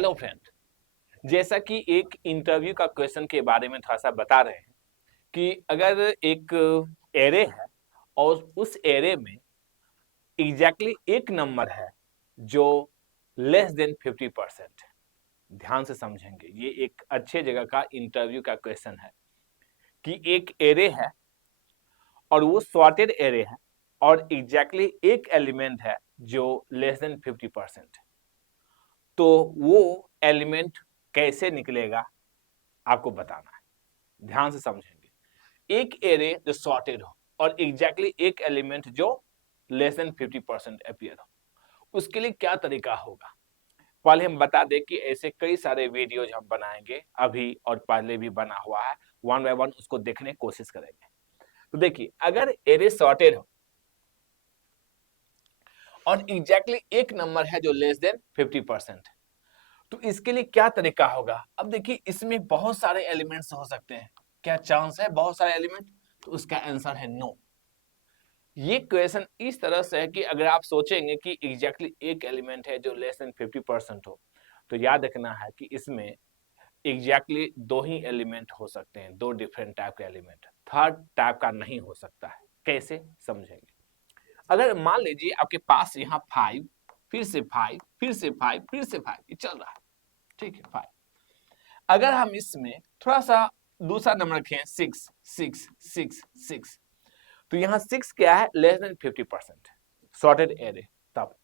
Hello friend, जैसा कि एक इंटरव्यू का क्वेश्चन के बारे में थोड़ा सा बता रहे हैं कि अगर एक एरे है और उस एरे में एग्जैक्टली एक नंबर है जो लेस देन 50%। ध्यान से समझेंगे, ये एक अच्छे जगह का इंटरव्यू का क्वेश्चन है कि एक एरे है और वो सॉर्टेड एरे है और एग्जैक्टली एक एलिमेंट है जो लेस देन 50%। तो वो एलिमेंट कैसे निकलेगा आपको बताना है। ध्यान से समझेंगे, एक एरे जो सॉर्टेड हो और एग्जैक्टली एक एलिमेंट जो लेस देन 50% अपीयर हो, उसके लिए क्या तरीका होगा। पहले हम बता दें कि ऐसे कई सारे वीडियोज हम बनाएंगे, अभी और पहले भी बना हुआ है, वन बाय वन उसको देखने की कोशिश करेंगे। तो देखिए, अगर एरे सॉर्टेड हो और एग्जैक्टली एक नंबर है जो लेस देन 50%, तो इसके लिए क्या तरीका होगा। अब देखिए, इसमें बहुत सारे एलिमेंट्स हो सकते हैं। क्या चांस है बहुत सारे एलिमेंट? तो उसका आंसर है नो। ये क्वेश्चन इस तरह से है कि अगर आप सोचेंगे कि एग्जैक्टली एक एलिमेंट है जो लेस देन 50% हो, तो याद रखना है कि इसमें एग्जैक्टली दो ही एलिमेंट हो सकते हैं, दो डिफरेंट टाइप के एलिमेंट। थर्ड टाइप का नहीं हो सकता है। कैसे समझेंगे। अगर मान लीजिए आपके पास यहाँ 5, फिर से 5, फिर से 5, फिर से 5, ये चल रहा है, ठीक है 5। अगर हम इसमें थोड़ा सा दूसरा नंबर रखें 6, 6, 6, 6, तो यहाँ 6 क्या है? Less than 50%, sorted array. तब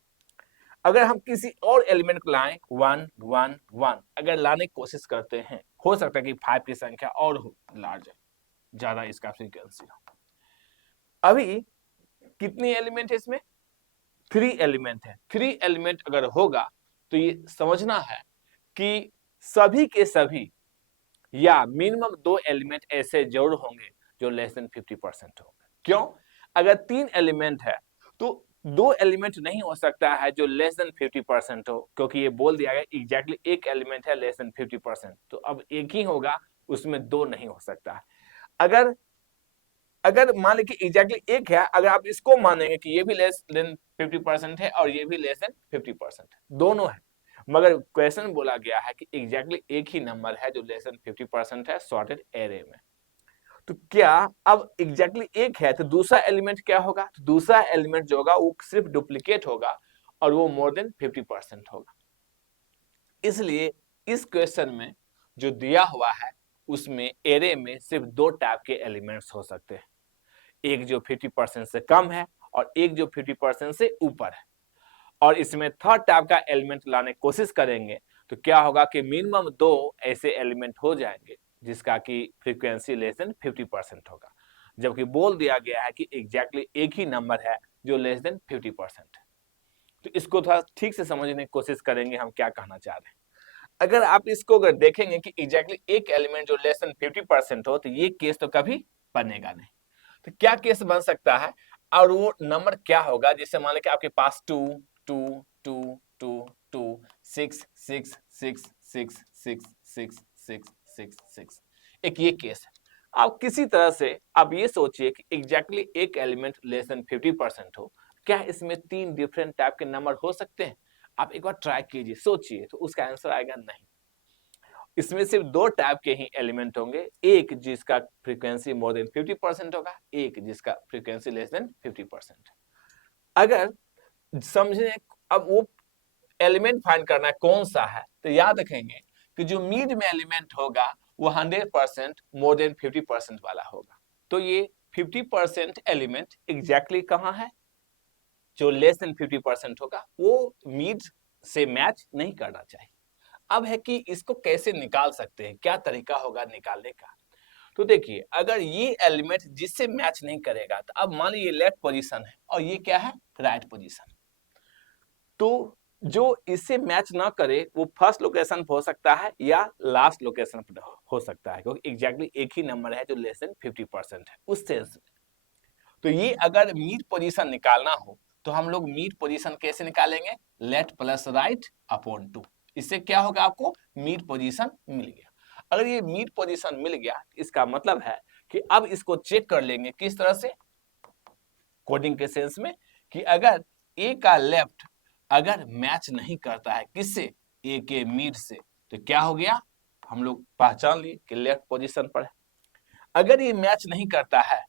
अगर हम किसी और एलिमेंट को लाएं 1, 1, 1, अगर लाने की कोशिश करते हैं, हो सकता है कि 5 की संख्या और हो लार्ज, ज्यादा इसका फ्रीक्वेंसी हो। अभी कितनी एलिमेंट है इसमें? 3 एलिमेंट है। 3 एलिमेंट अगर होगा तो ये समझना है कि सभी के सभी या मिनिमम 2 एलिमेंट ऐसे जरूर होंगे जो लेस देन 50% होंगे। क्यों? अगर 3 एलिमेंट है तो 2 एलिमेंट नहीं हो सकता है जो लेस देन 50% हो, क्योंकि ये बोल दिया गया एग्जैक्टली एक एलिमेंट है लेस देन 50%, तो अब एक ही होगा, उसमें 2 नहीं हो सकता है। अगर अगर मान लीजिए एग्जैक्टली एक है, अगर आप इसको मानेंगे कि ये भी लेस देन 50% है और ये भी लेस देन 50%, दोनों है, मगर क्वेश्चन बोला गया है कि एग्जैक्टली एक ही नंबर है जो लेस देन 50% है सॉर्टेड एरे में। तो क्या अब एग्जैक्टली एक है तो दूसरा एलिमेंट क्या होगा? तो दूसरा एलिमेंट जो होगा वो सिर्फ डुप्लीकेट होगा और वो मोर देन 50% होगा। इसलिए इस क्वेश्चन में जो दिया हुआ है उसमें एरे में सिर्फ 2 टाइप के एलिमेंट्स हो सकते हैं, एक जो 50% से कम है और एक जो 50% से ऊपर है। और इसमें थर्ड टाइप का एलिमेंट लाने की कोशिश करेंगे तो क्या होगा कि मिनिमम 2 ऐसे एलिमेंट हो जाएंगे जिसका कि फ्रीक्वेंसी लेस देन 50% होगा, जबकि बोल दिया गया है कि एग्जैक्टली एक ही नंबर है जो लेस देन 50%। तो इसको थोड़ा ठीक से समझने की कोशिश करेंगे हम क्या कहना चाह रहे हैं। अगर आप इसको अगर देखेंगे कि एग्जैक्टली एक एलिमेंट जो लेस देन 50% हो, तो ये केस तो कभी बनेगा नहीं। तो क्या केस बन सकता है और वो नंबर क्या होगा? जैसे मान लीजिए आपके पास 2, 2, 2, 2, 2, 6, 6, 6, 6, 6, 6, 6, 6, 6, एक ये केस है। आप किसी तरह से आप ये सोचिए कि एग्जैक्टली एक एलिमेंट लेस देन 50% हो, क्या इसमें 3 डिफरेंट टाइप के नंबर हो सकते हैं? आप एक बार ट्राई कीजिए, सोचिए, तो उसका आंसर आएगा नहीं। इसमें सिर्फ 2 टाइप के ही एलिमेंट होंगे, एक जिसका फ्रीक्वेंसी मोर देन 50% होगा, एक जिसका फ्रीक्वेंसी लेस देन 50%। अगर समझने अब वो एलिमेंट फाइंड करना है कौन सा है, तो याद रखेंगे कि जो मिड में एलिमेंट होगा वो 100% मोर देन 50% वाला होगा। तो ये 50% एलिमेंट एग्जैक्टली कहां है? जो लेस देन 50% होगा वो मिड से मैच नहीं करना चाहिए। अब है कि इसको कैसे निकाल सकते हैं, क्या तरीका होगा निकालने का। तो देखिए, अगर ये एलिमेंट जिससे मैच नहीं करेगा, तो अब मान लीजिए लेफ्ट पोजीशन है और ये क्या है? Right position. तो जो इससे मैच ना करे वो फर्स्ट लोकेशन पर हो सकता है या लास्ट लोकेशन पर हो सकता है, क्योंकि एग्जैक्टली एक ही नंबर है जो लेस देन 50% है उस सेंस में। तो ये अगर मिड पोजीशन निकालना हो तो हम लोग मिड पोजीशन कैसे निकालेंगे? Left plus right upon 2। इससे क्या होगा? आपको मिड पोजीशन मिल गया। अगर ये मिड पोजीशन मिल गया, इसका मतलब है कि अब इसको चेक कर लेंगे किस तरह से, कोडिंग के सेंस में, कि अगर ए का लेफ्ट अगर मैच नहीं करता है किससे? ए के मिड से, तो क्या हो गया, हम लोग पहचान लिए कि लेफ्ट पोजीशन पर है। अगर ये मैच नहीं करता है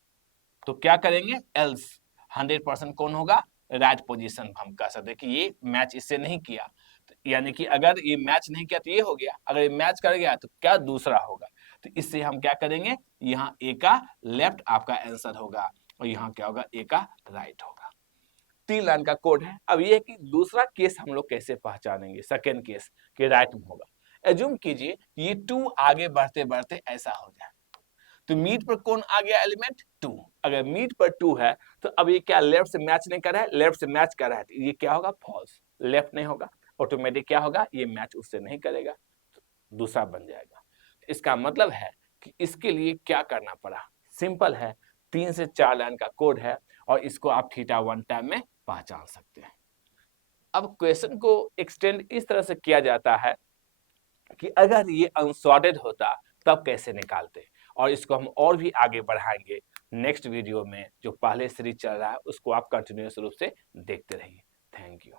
तो क्या करेंगे, एल्स 100% कौन होगा, राइट पोजीशन हम कह सकते हैं कि ये मैच इससे नहीं किया, यानी कि अगर ये मैच नहीं किया तो ये हो गया, अगर ये मैच कर गया तो क्या दूसरा होगा। तो इससे हम क्या करेंगे, यहाँ ए का लेफ्ट आपका आंसर होगा और यहाँ क्या होगा, ए का राइट होगा। 3 लाइन का कोड है। अब ये है कि दूसरा केस हम लोग कैसे पहचानेंगे, सेकेंड केस कि राइट में होगा। एज्यूम कीजिए ये 2 आगे बढ़ते बढ़ते ऐसा हो जाए, तो मीट पर कौन आ गया एलिमेंट, 2। अगर मीट पर 2 है तो अब ये क्या लेफ्ट से मैच नहीं कर रहा है, लेफ्ट से मैच कर रहा है, तो ये क्या होगा, फॉल्स, लेफ्ट नहीं होगा, ऑटोमेटिक क्या होगा, ये मैच उससे नहीं करेगा, तो दूसरा बन जाएगा। इसका मतलब है कि इसके लिए क्या करना पड़ा, सिंपल है, 3 से 4 लाइन का कोड है और इसको आप θ1 टाइम में पहचान सकते हैं। अब क्वेश्चन को एक्सटेंड इस तरह से किया जाता है कि अगर ये अनसॉर्टेड होता तब कैसे निकालते, और इसको हम और भी आगे बढ़ाएंगे नेक्स्ट वीडियो में। जो पहले सीरीज चल रहा है उसको आप कंटिन्यूअस रूप से देखते रहिए। Thank you.